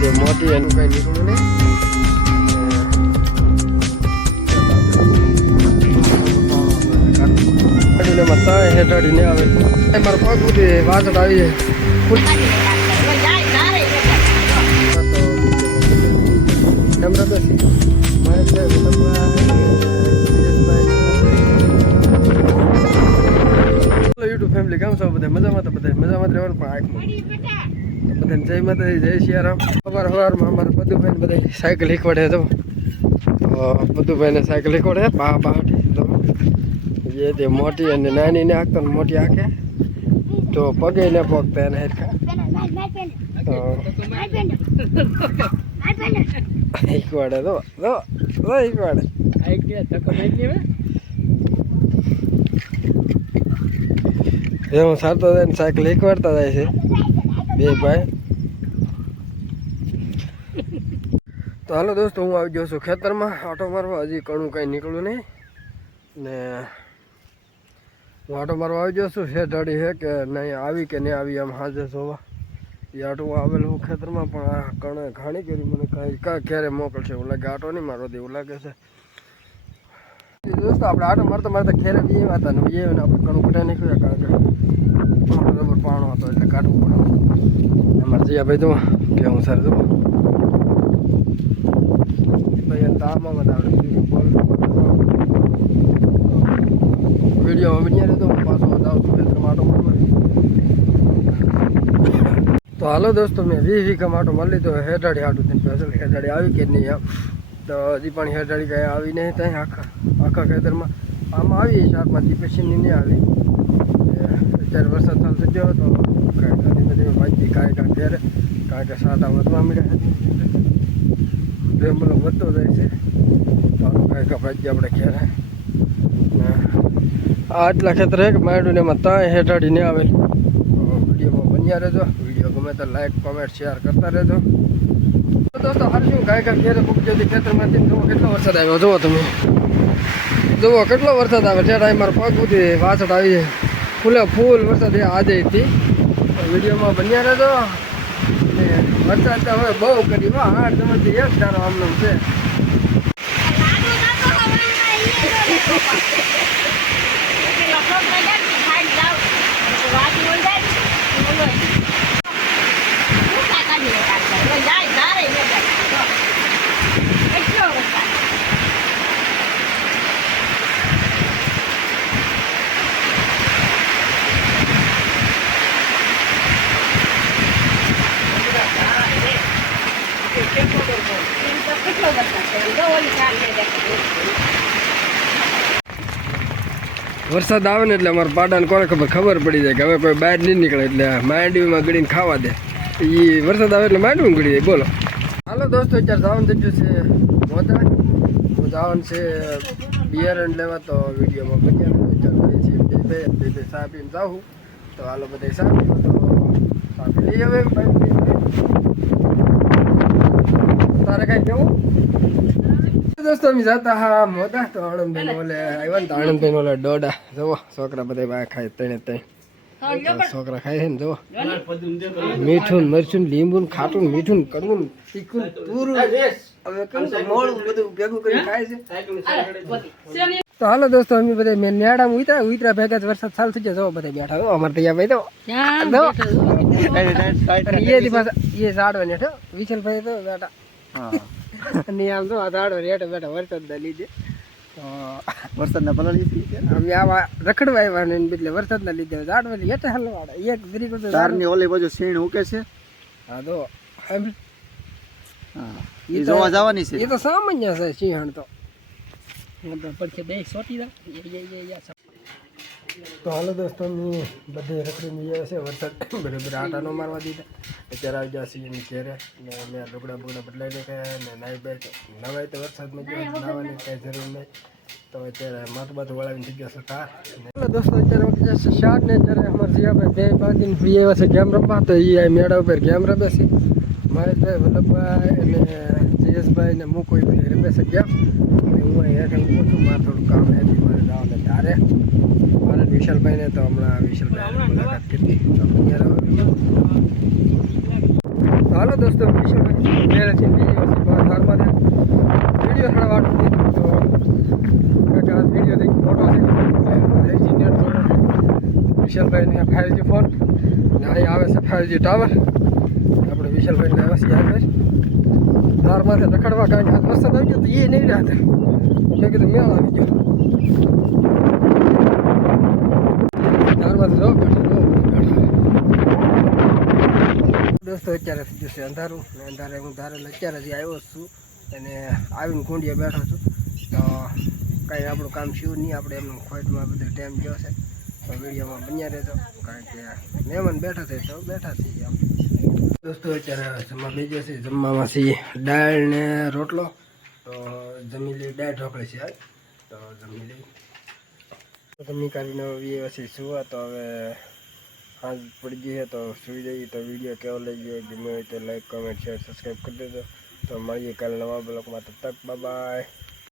તે મોટી એનું કઈ નીકળ્યું નહીં. ગાડીને મતા હેઠાડીને આવે. એ મારા પગ સુધી વાસળ આવી યુટ્યુબ ફેમિલી કેમ છો બધા? મજામાં તો બધા? મજામાં જ રહેવાનું પણ આંખમાં. બધાને જય માતા જય શિયારામ. સવાર સવારમાં અમારે બધુભાઈ બધા સાયકલ શીખવાડે તો પદુભાઈને સાયકલ શીખવાડે બા બા તો એ તે મોટી અને નાની ને આખતો મોટી આંખે. તો પગે ને પગતા એને હેરખા. તો શીખવાડે તો તો તો શીખવાડે. એ હું. સારતો જાય ને સાયકલ શીખવાડતા જાય છે. બે ભાઈ. તો હાલો દોસ્તો, હું આવી ગયો છું ખેતરમાં. આટો મારવા હજી કણું કાંઈ નીકળ્યું નહીં. ને હું આટો મારવા આવી ગયો છું. શેઠાડી છે કે નહીં આવી કે નહીં આવી આમ હાજર જોવા. એ આટો આવેલું હું ખેતરમાં, પણ આ કણે ઘાણી કરી મને કાંઈ કાં ક્યારે મોકલશે એવું લાગે. આટો નહીં મારો દેવું લાગે છે. દોસ્તો, આપણે આટો મારતા મારતા ખેરે બી એવા હતા ને બી આપણે કણું કટાઈ નીકળ્યા કારણ કે બરાબર પાણો હતો એટલે કાઢવું પડે. અમારે જયા ભાઈ તો કે હું સર તો ભાઈ તામાં બધા વીડિયો વીડિયો તો હું પાછો બતાવું છું ખેતરમાં માટો તો હાલો દોસ્તો મેં વીસ વીઘા માટો મળી તો હેઠાડી હાટું થઈને પેસલ હેઠાડી આવી કે નહીં આમ તો હજી પણ હેઠાડી કાંઈ આવી નહીં ત્યાં આખા આખા ખેતરમાં આમાં આવી શાકમાં દીપેશીની નહીં આવી અત્યારે વરસાદ ચાલુ થઈ ગયો તો કાંઈક ધીમે ધીમે વાંચી કાંઈ કાંઈ ઘેરે, કારણ કે સાટા વધવા મળ્યા છે. મતલબ વધતો જાય છે. તો કાંઈ કાંઈ ભાજી આપણે ક્યારે આટલા ખેતર કે ને એમાં ત્યાં હેઠાડીને આવેલ વિડીયોમાં બન્યા રહેજો. વીડિયો ગમે તો લાઈક કોમેન્ટ શેર કરતા રહેજો. દોસ્તો હાલશું કાંઈ કાંઈ ઘેરે પૂગજો ખેતરમાંથી? જુઓ કેટલો વરસાદ આવ્યો. જુઓ તમે. જુઓ કેટલો વરસાદ આવે. છે ટાઈમ મારો પગ ઉધી વાસળ આવી જાય. ફૂલે ફૂલ વરસાદ આજે હતી વિડીયોમાં બન્યા રહેતો ને વરસાદ તો હવે બહુ કરી હા આઠ સમજથી એક સારો આમનો છે. વરસાદ આવે ને એટલે અમારા પાડાને કોને ખબર ખબર પડી જાય કે હવે કોઈ બહાર નહીં નીકળે એટલે માંડવીમાં ગળીને ખાવા દે. એ વરસાદ આવે એટલે માંડવીમાં ગળી જાય બોલો. હાલો દોસ્તો, અત્યારે જવાનું થઈ ગયું છે મોદા જવાનું છે બિયારણ લેવા, તો વિડીયોમાં બન્યા ચાલુ જાઉં તો હાલો બધા ચા તો ચા લઈ આવે તારે કઈ કેવું? દોસ્તો અમે જતા હા મોટા તો આણંદભાઈ ઓલે આવ્યા ને તો આણંદભાઈ ઓલે ડોડા જવો છોકરા બધા બા ખાય તણે તણે. છોકરા ખાય છે ને જવો મીઠું મરચું લીંબુ ખાટું મીઠું કડવું તીખું પૂરું હવે કેમ મોડું બધું ભેગું કરી ખાય છે. તો હાલો દોસ્તો અમે બધા મેં નેડામાં ઉતરા ઉતરા ભેગા જ વરસાદ ચાલુ થઈ જશે બધા બેઠા હો અમારે તૈયાર ભાઈ તો એ દી પાછા એ સાડવા ને હેઠો વિશલભાઈ તો બેઠા. અને આમ તો આ ઝાડવા નેઠો બેઠા વરસાદ ના લીધે વરસાદના પલાળી અમે આવા રખડવા આવ્યા ને બદલે વરસાદ ના લીધે ઝાડવા હેઠે હલવાડા એક દરી કરતો તારની ઓલી બાજુ સીણ ઉકે છે? હા તો એમ. હા. એ જોવા જવાની છે? એ તો સામાન્ય છે સિંહણ તો. તો હાલો દોસ્તો અમે બધે રખડી ગયા છે, વરસાદ બરાબર આટાનો મારવા દીધા. અત્યારે આવી ગયા એની ઘેરે ને મેં લુગડા બુગડા બદલાઈ નાખ્યા ને નાઈ બેઠ. નવાય તો વરસાદમાં ગયો નાવાની કાંઈ જરૂર નહીં તો અત્યારે માથું બાથું વળાવીને થઈ ગયા છે કાર. દોસ્તો, અત્યારે જશે શાક ને અત્યારે અમારે જીયાભાઈ બે બાંધીને ફ્રી આવ્યા છે ગેમ રમવા. તો એ મેળા ઉપર ગેમ રમે છે. મહેશભાઈ વલ્લભભાઈ અને જયેશભાઈ ને મૂકો રમે છે ગેમ. હું અહીં હેઠળ ઊભો છું મારે થોડું કામ નથી, મારે જવાને તારે. મારે વિશાલભાઈને તો હમણાં વિશાલભાઈ હાલો દોસ્તો, વિશાલભાઈ પહેલેથી બીજી વસ્તુ વીડિયો તો વીડિયો થઈ ફોટો છે વિશાલભાઈને ફાઈવજી ફોન અહીં આવે છે ફાઈવજી ટાવર આપણે વિશાલભાઈને આવ્યા છીએ આગળ ધારમાંથી રખડવા કાંઈ હાથ વરસાદ આવી ગયો તો એ નહીં રહ્યા હતા મેં કીધું મેળ આવી ગયો. દોસ્તો, અત્યારે થઈ જશે અંધારું. ને અંધારે હું ધારેલ અત્યારે જ આવ્યો છું અને આવીને કુંડીએ બેઠો છું. તો કાંઈ આપણું કામ થયું નહીં. આપણે એમનું ખોટમાં બધો ટાઈમ ગયો છે. તો વિડીયોમાં બન્યા રહેતો કારણ કે મહેમાન બેઠા થઈ તો બેઠા થઈ ગયા દોસ્તો, અત્યારે જમવા બેસીએ છીએ. જમવામાં છીએ દાળ ને રોટલો. તો જમી લઈ દાળ ઢોકળી છે આજ. તો જમી લઈ જમી કરીને વ્યવસ્થિત સુવા. તો હવે હાથ પડી ગઈ છે, તો સુઈ જઈએ. તો વીડિયો કેવો લઈ ગયો ગમે તો લાઈક, કમેન્ટ, શેર, સબસ્ક્રાઈબ કરી દેજો. તો મળીએ કાલે નવા બ્લોગમાં. તો તક બાય